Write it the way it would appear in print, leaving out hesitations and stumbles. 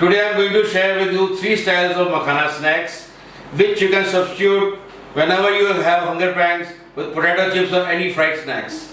Today I am going to share with you 3 styles of Makhana snacks which you can substitute whenever you have hunger pangs with potato chips or any fried snacks.